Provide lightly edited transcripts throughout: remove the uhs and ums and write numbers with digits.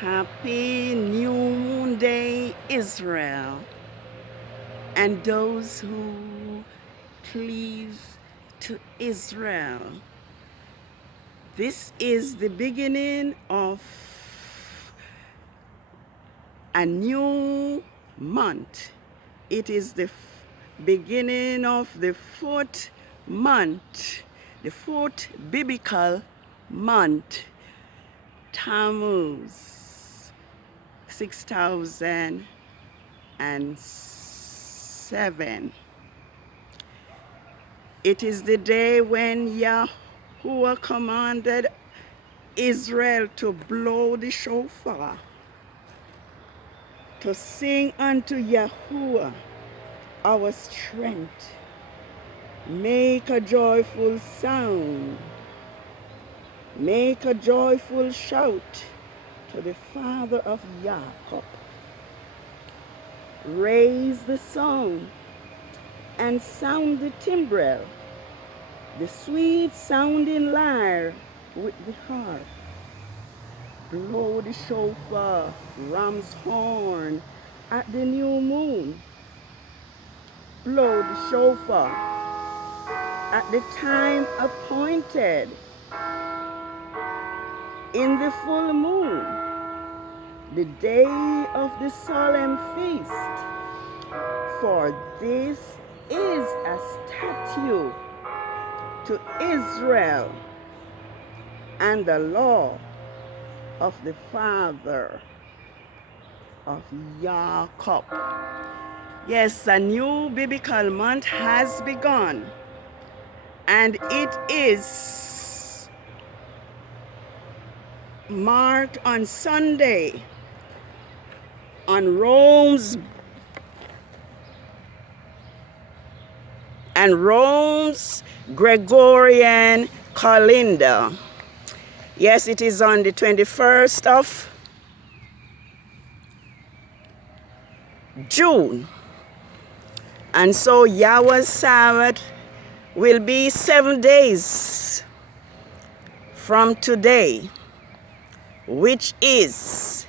Happy New Moon Day, Israel, and those who cleave to Israel. This is the beginning of a new month. It is the beginning of the fourth month, the fourth biblical month, TAMMUZ, 6007. It is the day when YAHUWAH commanded Israel to blow the shofar, to sing unto YAHUWAH our strength. Make a joyful sound. Make a joyful shout to the Father of Jacob. Raise the song and sound the timbrel, the sweet sounding lyre with the harp. Blow the shofar, ram's horn at the new moon. Blow the shofar at the time appointed in the full moon, the day of the solemn feast. For this is a statute to Israel and the law of the father of Jacob. Yes, a new biblical month has begun, and it is marked on Sunday on Rome's Gregorian calendar. Yes, it is on the 21st of June. And so Yahweh's Sabbath will be 7 days from today, which is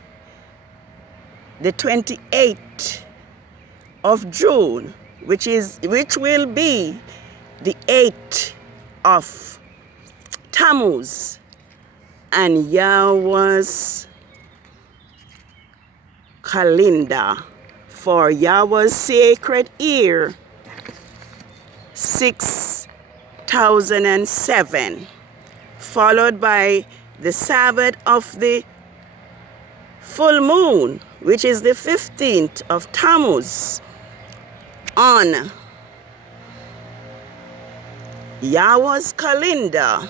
the 28th of June, which will be the 8th of Tammuz, and Yahweh's calendar for Yahweh's sacred year 6007, followed by the Sabbath of the full moon, which is the 15th of Tammuz, on Yahweh's calendar,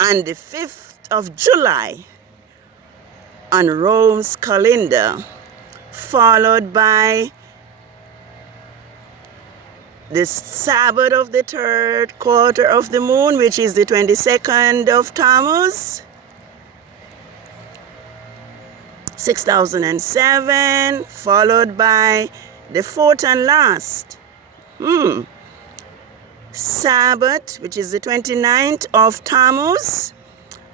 and the 5th of July on Rome's calendar, followed by the Sabbath of the 3rd quarter of the moon, which is the 22nd of Tammuz, 6007, followed by the 4th and last Sabbath, which is the 29th of Tammuz,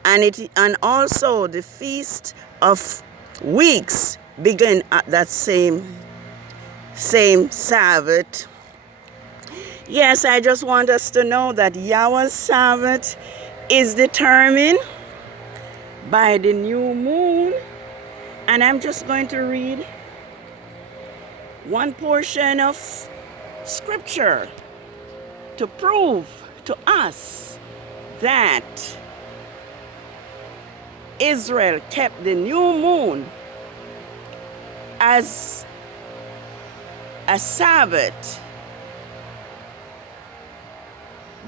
and also the Feast of Weeks begin at that same Sabbath. Yes, I just want us to know that Yahweh's Sabbath is determined by the new moon. And I'm just going to read one portion of scripture to prove to us that Israel kept the new moon as a Sabbath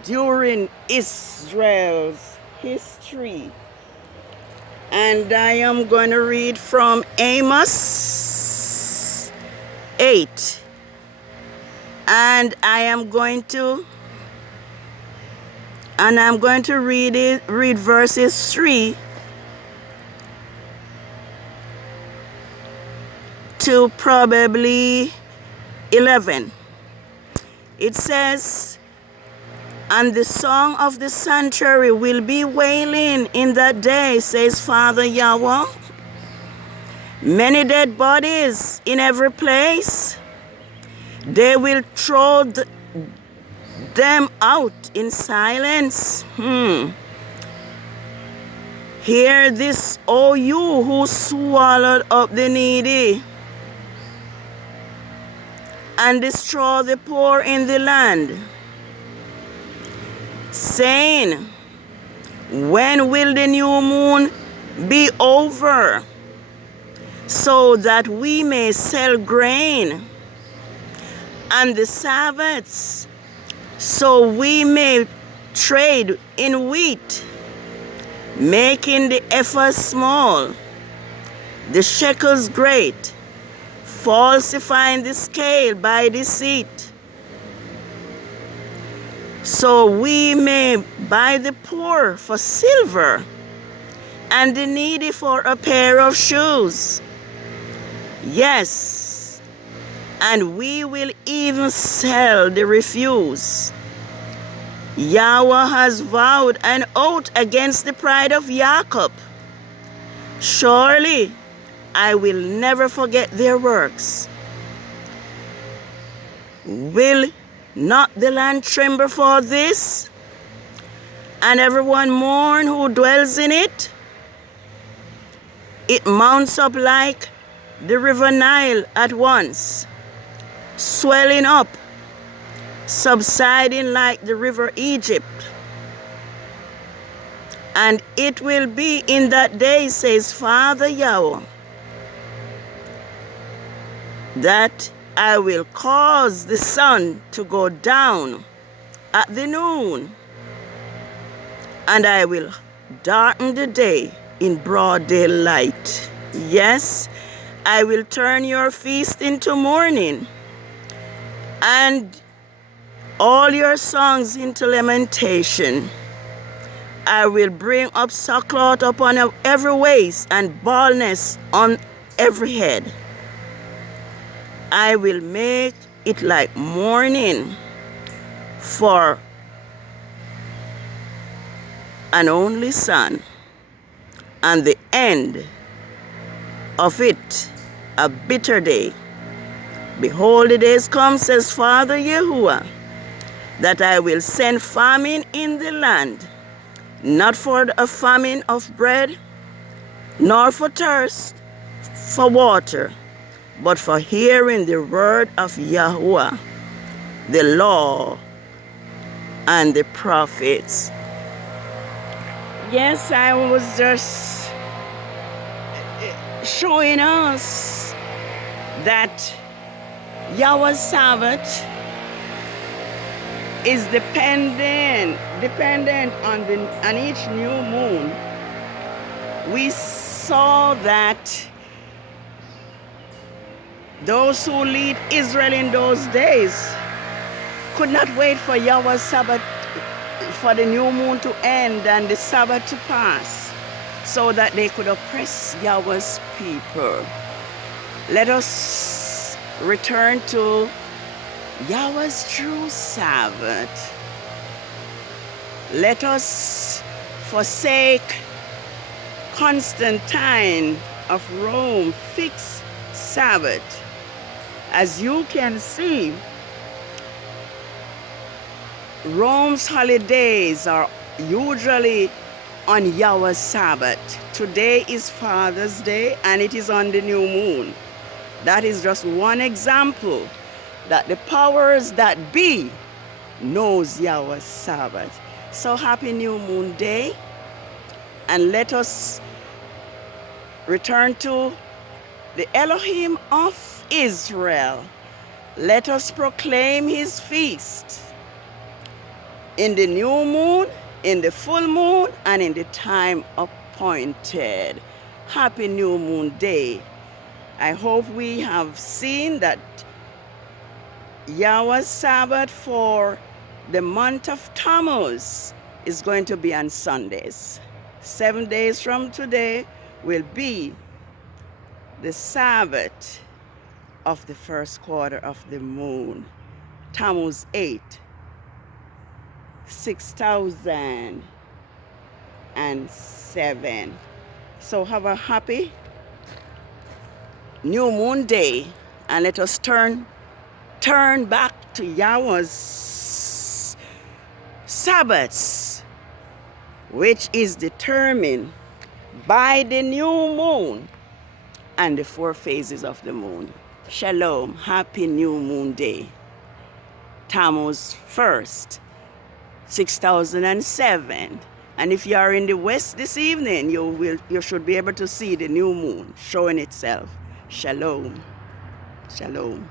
during Israel's history. And I am going to read from Amos 8. And I'm going to read verses 3 to probably 11. It says, And the song of the sanctuary will be wailing in that day, says Father Yahweh. Many dead bodies in every place. They will throw them out in silence. Hear this, O you who swallowed up the needy and destroy the poor in the land, saying, when will the new moon be over, so that we may sell grain, and the Sabbaths, so we may trade in wheat, making the ephah small, the shekels great, falsifying the scale by deceit, so we may buy the poor for silver, and the needy for a pair of shoes. Yes, and we will even sell the refuse. Yahweh has vowed an oath against the pride of Jacob. Surely I will never forget their works. Will not the land tremble for this, and everyone mourn who dwells in it? It mounts up like the river Nile at once, swelling up, subsiding like the river Egypt. And it will be in that day, says Father Yahweh, that I will cause the sun to go down at the noon, and I will darken the day in broad daylight. Yes, I will turn your feast into mourning, and all your songs into lamentation. I will bring up sackcloth upon every waist, and baldness on every head. I will make it like mourning for an only son, and the end of it a bitter day. Behold, the days come, says Father Yahuwah, that I will send famine in the land, not for a famine of bread, nor for thirst for water, but for hearing the word of Yahuwah, the law and the prophets. Yes, I was just showing us that Yahweh's Sabbath is dependent on each new moon. We saw that those who lead Israel in those days could not wait for Yahweh's Sabbath, for the new moon to end and the Sabbath to pass, so that they could oppress Yahweh's people. Let us return to Yahweh's true Sabbath. Let us forsake Constantine of Rome fixed Sabbath. As you can see, Rome's holidays are usually on Yahweh's Sabbath. Today is Father's Day, and it is on the new moon. That is just one example that the powers that be knows Yahweh's Sabbath. So happy new moon day, and let us return to the Elohim of Israel. Let us proclaim his feast in the new moon, in the full moon, and in the time appointed. Happy new moon day. I hope we have seen that Yahweh's Sabbath for the month of Tammuz is going to be on Sundays. 7 days from today will be the Sabbath of the first quarter of the moon, Tammuz 8. 6007. So have a happy new moon day, and let us turn back to Yahweh's Sabbaths, which is determined by the new moon and the 4 phases of the moon. Shalom, happy new moon day. TAMMUZ 1st, 6007. And if you are in the west this evening, you should be able to see the new moon showing itself. Shalom. Shalom.